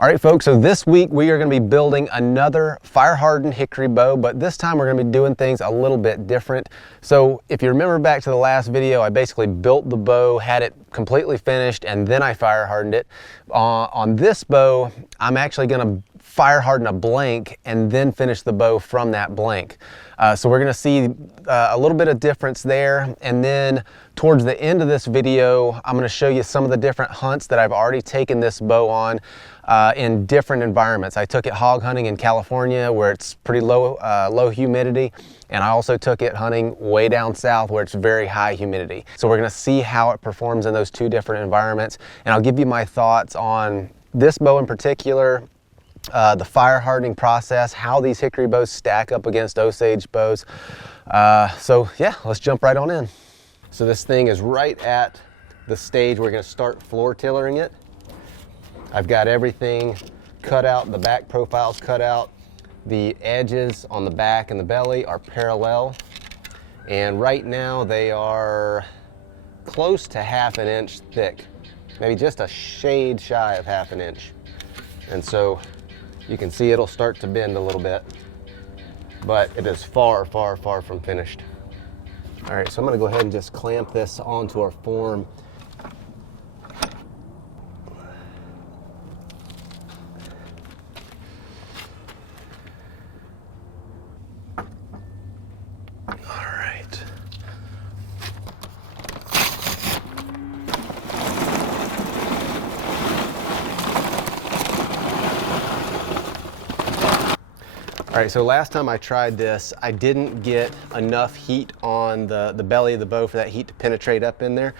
All right, folks, so this week we are going to be building another fire-hardened hickory bow, but this time we're going to be doing things a little bit different. So if you remember back to the last video, I basically built the bow, had it completely finished, and then I fire-hardened it. On this bow, I'm actually going to fire-harden a blank and then finish the bow from that blank. So we're going to see a little bit of difference there, and then towards the end of this video, I'm going to show you some of the different hunts that I've already taken this bow on in different environments. I took it hog hunting in California where it's pretty low humidity, and I also took it hunting way down south where it's very high humidity. So we're going to see how it performs in those two different environments, and I'll give you my thoughts on this bow in particular, the fire hardening process, how these hickory bows stack up against Osage bows. So yeah, let's jump right on in. So this thing is right at the stage we're going to start floor tillering it. I've got everything cut out, the back profiles cut out, the edges on the back and the belly are parallel, and right now they are close to ½ an inch thick, maybe just a shade shy of ½ an inch. And so you can see it'll start to bend a little bit, but it is far, far, far from finished. All right, so I'm gonna go ahead and just clamp this onto our form. All right, so last time I tried this, I didn't get enough heat on the belly of the bow for that heat to penetrate up in there.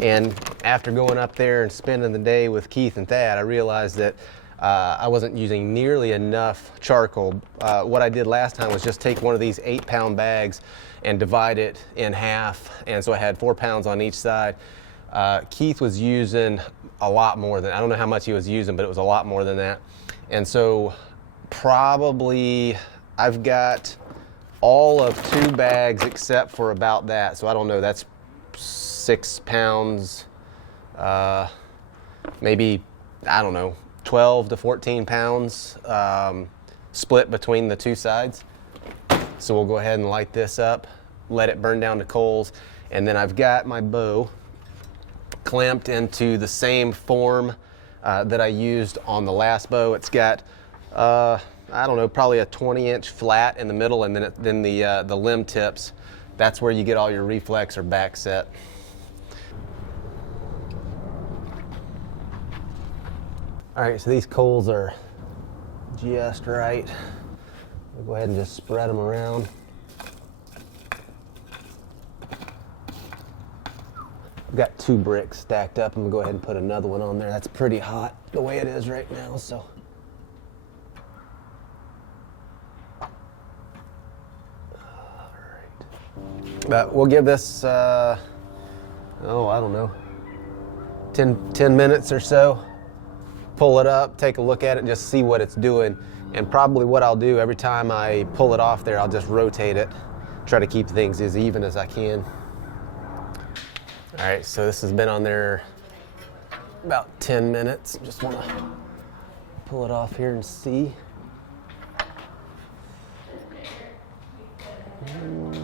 And after going up there and spending the day with Keith and Thad, I realized that I wasn't using nearly enough charcoal. What I did last time was just take one of these 8-pound bags and divide it in half. And so I had 4 pounds on each side. Keith was using a lot more than, I don't know how much he was using, but it was a lot more than that. And so probably I've got all of 2 bags except for about that. So I don't know, that's 6 pounds, maybe, I don't know, 12 to 14 pounds split between the 2 sides. So we'll go ahead and light this up, let it burn down to coals, and then I've got my bow clamped into the same form that I used on the last bow. It's got I don't know, probably a 20-inch flat in the middle, and then the limb tips. That's where you get all your reflex or back set. All right, so these coals are just right. We'll go ahead and just spread them around. I've got 2 bricks stacked up. I'm gonna go ahead and put another one on there. That's pretty hot the way it is right now, so. But we'll give this, oh, I don't know, 10 minutes or so. Pull it up, take a look at it, and just see what it's doing. And probably what I'll do every time I pull it off there, I'll just rotate it, try to keep things as even as I can. All right, so this has been on there about 10 minutes. Just want to pull it off here and see.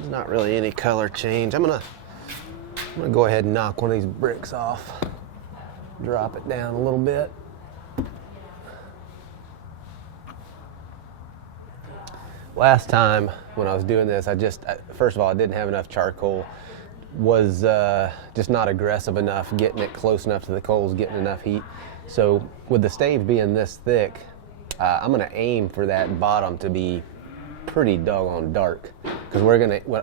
Not really any color change. I'm gonna go ahead and knock one of these bricks off. Drop it down a little bit. Last time when I was doing this, first of all, I didn't have enough charcoal. Was just not aggressive enough, getting it close enough to the coals, getting enough heat. So with the stave being this thick, I'm gonna aim for that bottom to be pretty doggone dark, because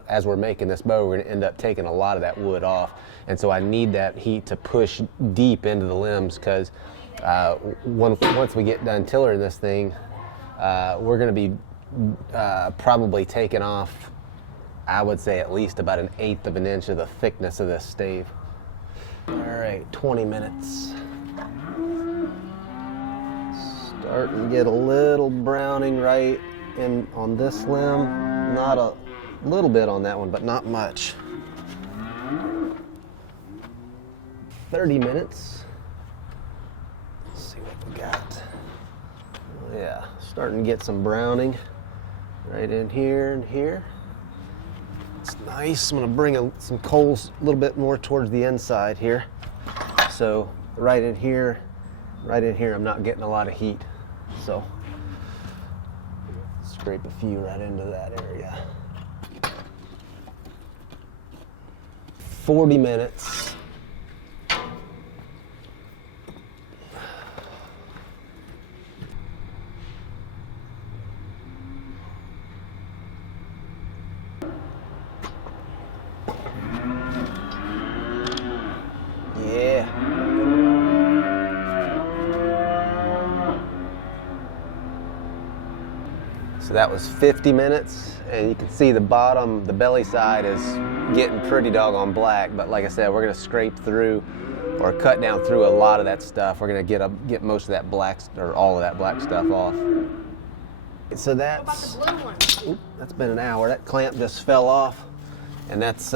as we're making this bow, we're gonna end up taking a lot of that wood off, and so I need that heat to push deep into the limbs, because once we get done tillering this thing, we're gonna be probably taking off, I would say, at least about 1/8 of an inch of the thickness of this stave. All right, 20 minutes. Starting to get a little browning right in on this limb, not a little bit on that one, but not much. 30 minutes. Let's see what we got. Starting to get some browning right in here and here. It's nice. I'm gonna bring some coals a little bit more towards the inside here. So right in here, I'm not getting a lot of heat. So scrape a few right into that area. 40 minutes. Yeah. So that was 50 minutes, and you can see the bottom, the belly side is getting pretty doggone black, but like I said, we're gonna scrape through or cut down through a lot of that stuff. We're gonna get most of that black, or all of that black stuff off. So that's been an hour. That clamp just fell off, and that's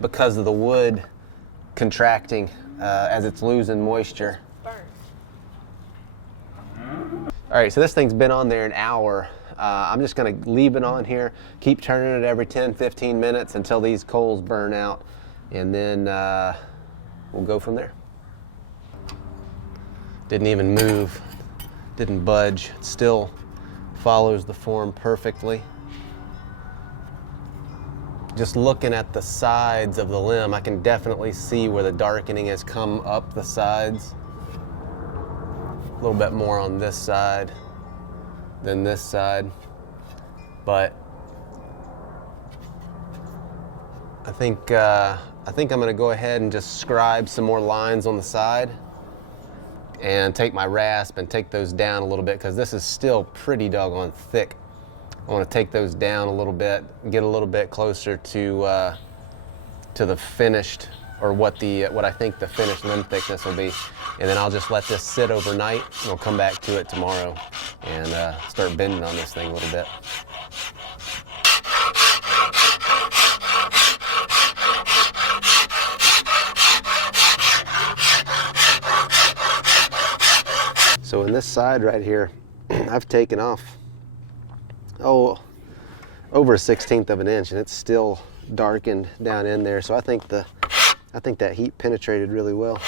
because of the wood contracting as it's losing moisture. All right, so this thing's been on there an hour. I'm just gonna leave it on here, keep turning it every 10-15 minutes until these coals burn out, and then we'll go from there. Didn't even move, didn't budge. It still follows the form perfectly. Just looking at the sides of the limb, I can definitely see where the darkening has come up the sides. A little bit more on this side than this side, but I think I'm gonna go ahead and just scribe some more lines on the side and take my rasp and take those down a little bit, because this is still pretty doggone thick. I want to take those down a little bit, get a little bit closer to the finished, or what I think the finished limb thickness will be, and then I'll just let this sit overnight, and we'll come back to it tomorrow and start bending on this thing a little bit. So in this side right here, I've taken off, over 1/16 of an inch, and it's still darkened down in there. So I think that heat penetrated really well.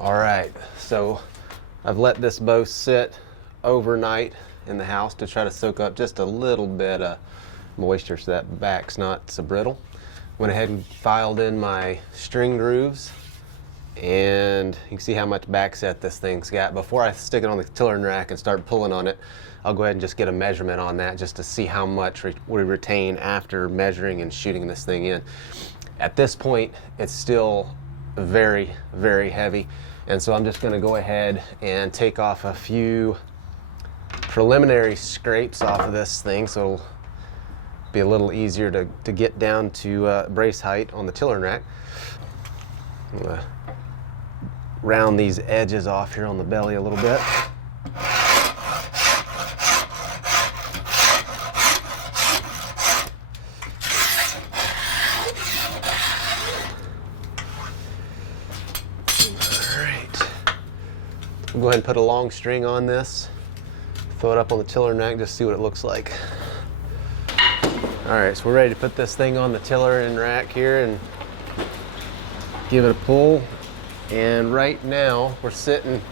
All right, so I've let this bow sit overnight in the house to try to soak up just a little bit of moisture so that back's not so brittle. Went ahead and filed in my string grooves, and you can see how much back set this thing's got. Before I stick it on the tiller rack and start pulling on it, I'll go ahead and just get a measurement on that just to see how much we retain after measuring and shooting this thing in. At this point, it's still very, very heavy. And so I'm just gonna go ahead and take off a few preliminary scrapes off of this thing, so it'll be a little easier to get down to brace height on the tiller rack. I'm gonna round these edges off here on the belly a little bit. We'll go ahead and put a long string on this, throw it up on the tiller rack, just see what it looks like. All right, so we're ready to put this thing on the tiller and rack here and give it a pull. And right now we're sitting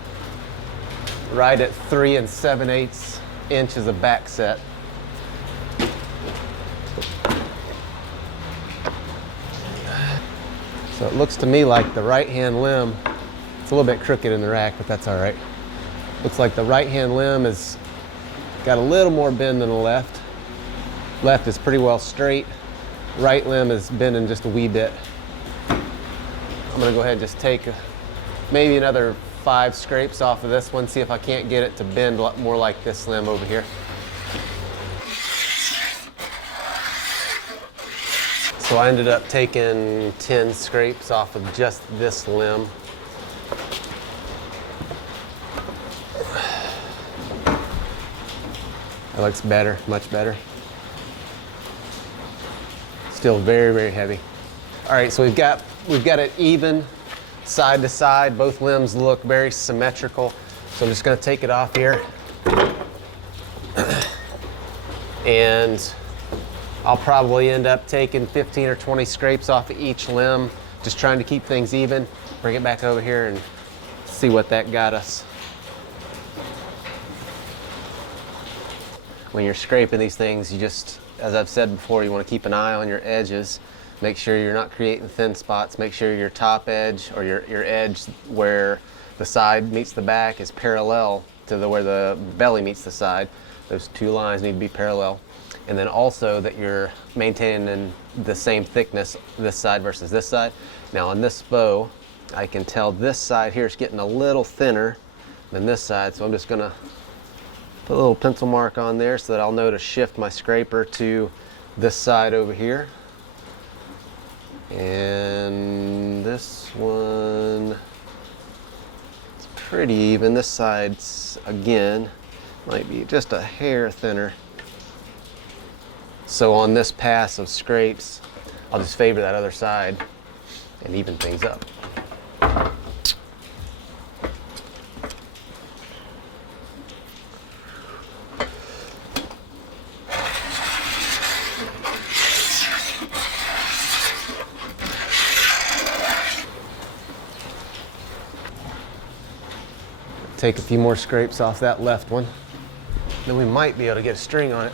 right at 3 7/8 inches of back set. So it looks to me like the right hand limb, it's a little bit crooked in the rack, but that's all right. Looks like the right hand limb has got a little more bend than the left. Left is pretty well straight. Right limb is bending just a wee bit. I'm gonna go ahead and just take maybe another 5 scrapes off of this one, see if I can't get it to bend a lot more like this limb over So I ended up taking 10 scrapes off of just this limb. That looks better, much better. Still very, very heavy. All right, so we've got it even side to side. Both limbs look very symmetrical. So I'm just gonna take it off here. And I'll probably end up taking 15 or 20 scrapes off of each limb, just trying to keep things even. Bring it back over here and see what that got us. When you're scraping these things, you just, as I've said before, you want to keep an eye on your edges. Make sure you're not creating thin spots. Make sure your top edge or your edge where the side meets the back is parallel to where the belly meets the side. Those two lines need to be parallel. And then also that you're maintaining the same thickness this side versus this side. Now on this bow, I can tell this side here is getting a little thinner than this side, so I'm just gonna put a little pencil mark on there so that I'll know to shift my scraper to this side over here. And this one, it's pretty even. This side's, again, might be just a hair thinner. So on this pass of scrapes, I'll just favor that other side and even things up. Take a few more scrapes off that left one. Then we might be able to get a string on it.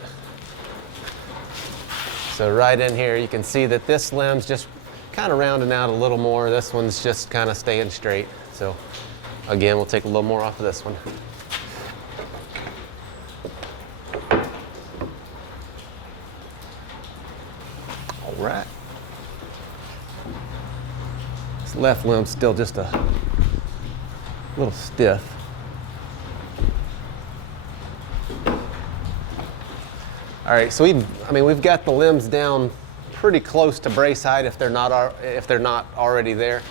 So right in here, you can see that this limb's just kind of rounding out a little more. This one's just kind of staying straight. So again, we'll take a little more off of this one. All right. This left limb's still just a little stiff. All right, so we've got the limbs down pretty close to brace height if they're not already there,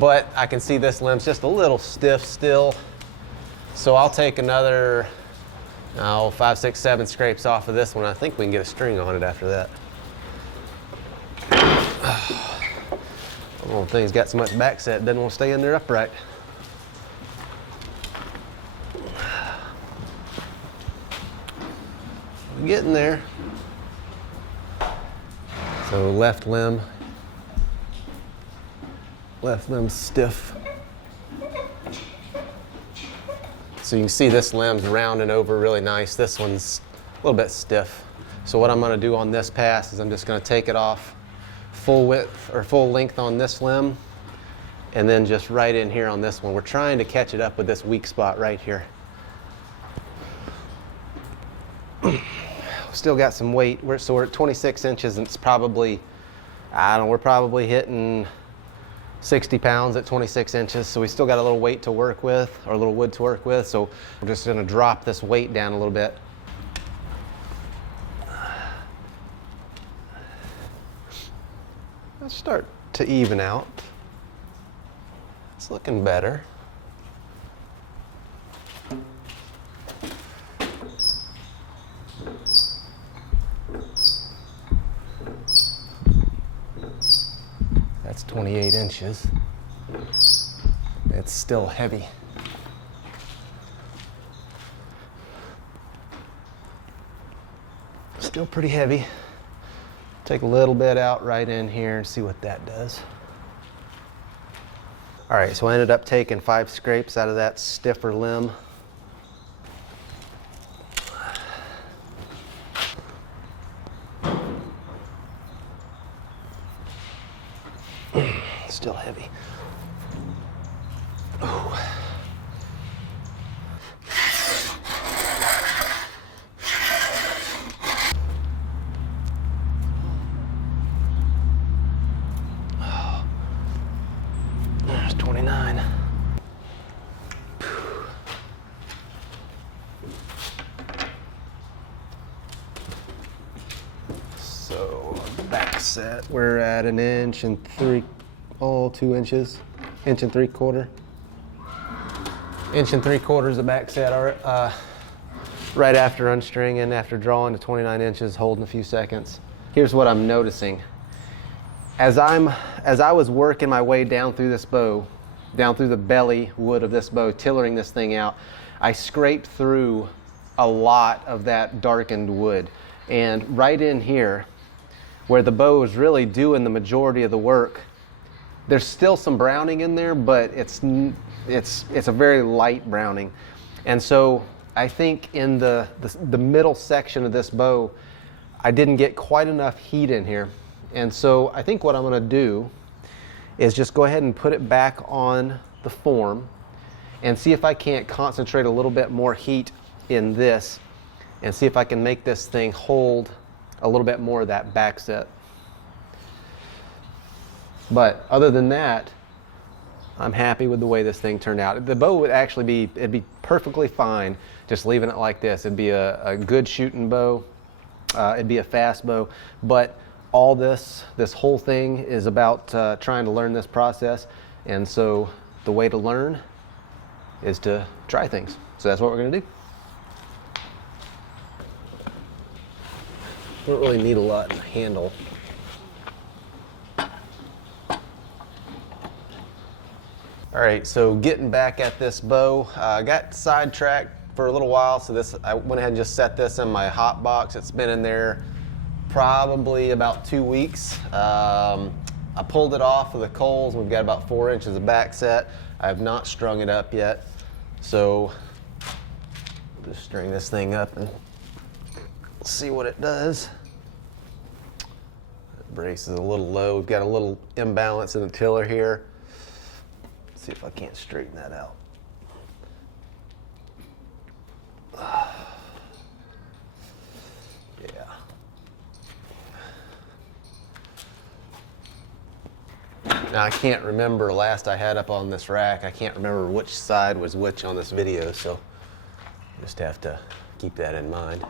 but I can see this limb's just a little stiff still. So I'll take another 5, 6, 7 scrapes off of this one. I think we can get a string on it after that. The little thing's got so much back set, it doesn't want to stay in there upright. Getting there. So left limb stiff. So you can see this limb's rounding over really nice. This one's a little bit stiff. So what I'm going to do on this pass is I'm just going to take it off full width or full length on this limb, and then just right in here on this one. We're trying to catch it up with this weak spot right here. Still got some weight. So we're at 26 inches, and it's probably, we're probably hitting 60 pounds at 26 inches. So we still got a little weight to work with, or a little wood to work with. So we're just gonna drop this weight down a little bit. Let's start to even out. It's looking better. That's 28 inches. It's still heavy. Still pretty heavy. Take a little bit out right in here and see what that does. All right, so I ended up taking 5 scrapes out of that stiffer limb. Still heavy. Oh. There's 29. So back set. We're at 1 3/4, 2 inches, 1 3/4. 1 3/4 is the back set. Right after unstringing, after drawing to 29 inches, holding a few seconds. Here's what I'm noticing. As I was working my way down through this bow, down through the belly wood of this bow, tillering this thing out, I scraped through a lot of that darkened wood. And right in here, where the bow is really doing the majority of the work, there's still some browning in there, but it's a very light browning. And so I think in the middle section of this bow, I didn't get quite enough heat in here. And so I think what I'm going to do is just go ahead and put it back on the form and see if I can't concentrate a little bit more heat in this and see if I can make this thing hold a little bit more of that back set. But other than that, I'm happy with the way this thing turned out. The bow would actually it'd be perfectly fine just leaving it like this. It'd be a good shooting bow. It'd be a fast bow. But all this whole thing is about trying to learn this process. And so the way to learn is to try things. So that's what we're going to do. Don't really need a lot in the handle. All right, so getting back at this bow, I got sidetracked for a little while, so I went ahead and just set this in my hot box. It's been in there probably about 2 weeks. I pulled it off of the coals. We've got about 4 inches of back set. I have not strung it up yet, so I'll just string this thing up and see what it does. The brace is a little low. We've got a little imbalance in the tiller here. See if I can't straighten that out. Yeah. Now I can't remember, last I had up on this rack, I can't remember which side was which on this video, so just have to keep that in mind.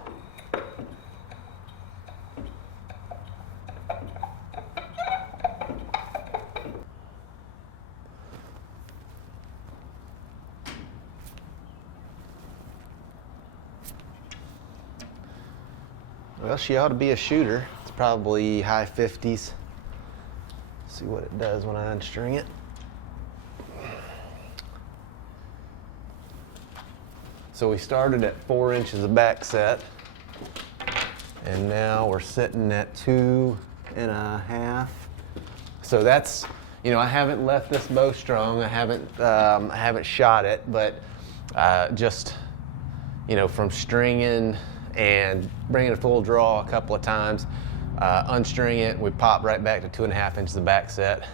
Well, she ought to be a shooter. It's probably high 50s. See what it does when I unstring it. So we started at 4 inches of back set, and now we're sitting at 2.5. So that's, I haven't left this bow strung. I haven't shot it, but just, from stringing and bring it a full draw a couple of times, unstring it, we pop right back to 2.5 inches of back set.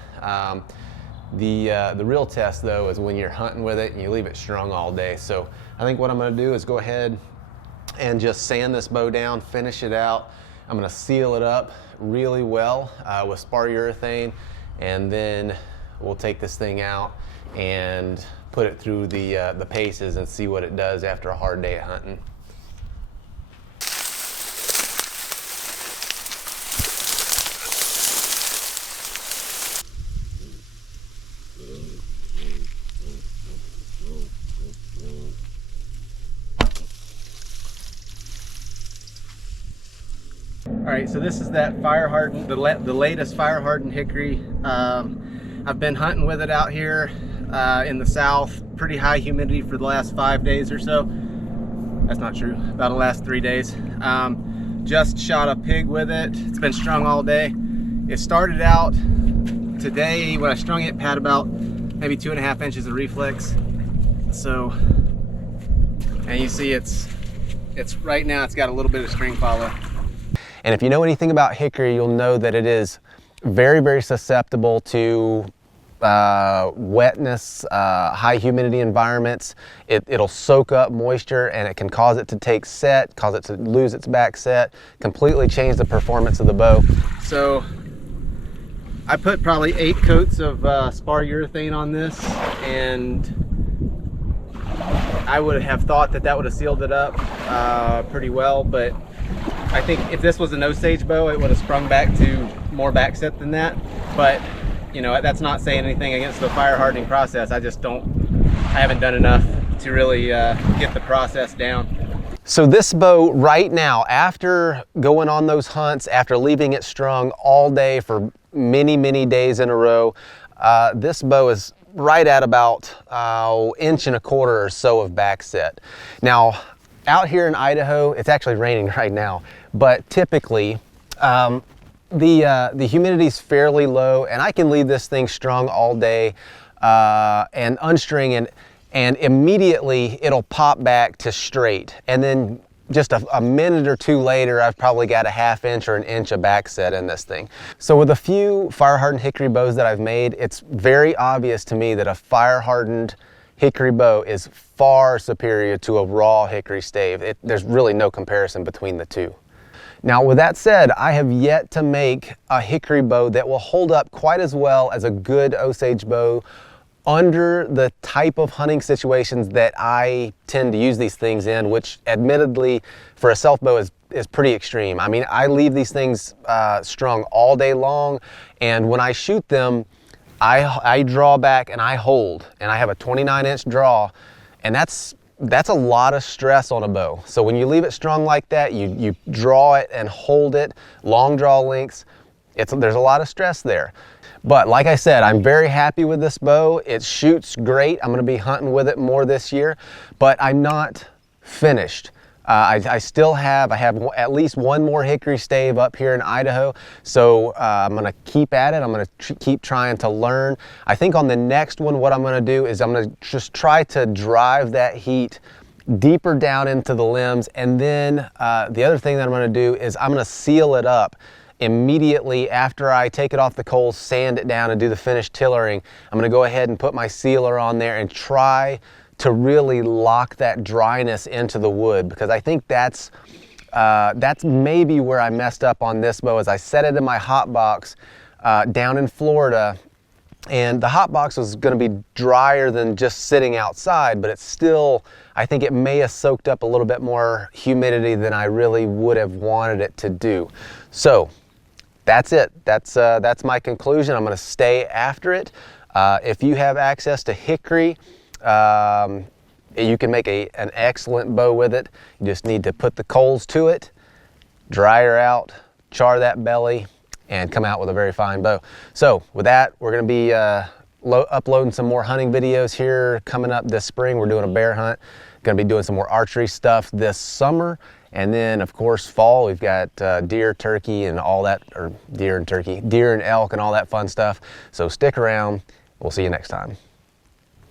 The real test though is when you're hunting with it and you leave it strung all day. So I think what I'm going to do is go ahead and just sand this bow down, finish it out. I'm going to seal it up really well with spar urethane, and then we'll take this thing out and put it through the paces and see what it does after a hard day of hunting. All right, so this is that fire hardened, the latest fire hardened hickory. I've been hunting with it out here in the south, pretty high humidity for the last 5 days or so. That's not true, about the last 3 days. Just shot a pig with it. It's been strung all day. It started out today when I strung it, had about maybe 2.5 inches of reflex. So, and you see it's right now it's got a little bit of string follow. And if you know anything about hickory, you'll know that it is very, very susceptible to wetness, high humidity environments. It'll soak up moisture and it can cause it to take set, cause it to lose its back set, completely change the performance of the bow. So I put probably 8 coats of spar urethane on this, and I would have thought that would have sealed it up pretty well, but I think if this was an Osage bow, it would have sprung back to more back set than that, but you know, that's not saying anything against the fire hardening process. I haven't done enough to really get the process down. So this bow right now, after going on those hunts, after leaving it strung all day for many days in a row, this bow is right at about 1.25 inches or so of back set. Now, out here in Idaho, it's actually raining right now, but typically the humidity is fairly low, and I can leave this thing strung all day and unstring, and immediately it'll pop back to straight. And then just a minute or two later, I've probably got a 1/2 inch or 1 inch of back set in this thing. So with a few fire hardened hickory bows that I've made, it's very obvious to me that a fire hardened hickory bow is far superior to a raw hickory stave. There's really no comparison between the two. Now, with that said, I have yet to make a hickory bow that will hold up quite as well as a good Osage bow under the type of hunting situations that I tend to use these things in, which admittedly for a self bow is pretty extreme. I mean, I leave these things strung all day long, and when I shoot them, I draw back and I hold, and I have a 29-inch draw, and that's a lot of stress on a bow. So when you leave it strung like that, you draw it and hold it, long draw lengths, there's a lot of stress there. But like I said, I'm very happy with this bow. It shoots great. I'm gonna be hunting with it more this year, but I'm not finished. I have at least one more hickory stave up here in Idaho, so I'm gonna keep at it. I'm gonna keep trying to learn. I think on the next one, what I'm gonna do is I'm gonna just try to drive that heat deeper down into the limbs, and then the other thing that I'm gonna do is I'm gonna seal it up immediately after I take it off the coals, sand it down, and do the finished tillering. I'm gonna go ahead and put my sealer on there and try to really lock that dryness into the wood, because I think that's maybe where I messed up on this bow. As I set it in my hot box down in Florida, and the hot box was going to be drier than just sitting outside, but it's still, I think it may have soaked up a little bit more humidity than I really would have wanted it to do. So that's it. That's my conclusion. I'm going to stay after it. If you have access to hickory, you can make an excellent bow with it. You just need to put the coals to it, dry her out, char that belly, and come out with a very fine bow. So with that, we're going to be uploading some more hunting videos here coming up this spring. We're doing a bear hunt. Going to be doing some more archery stuff this summer. And then of course fall, we've got deer, turkey, and all that, or deer and elk and all that fun stuff. So stick around. We'll see you next time.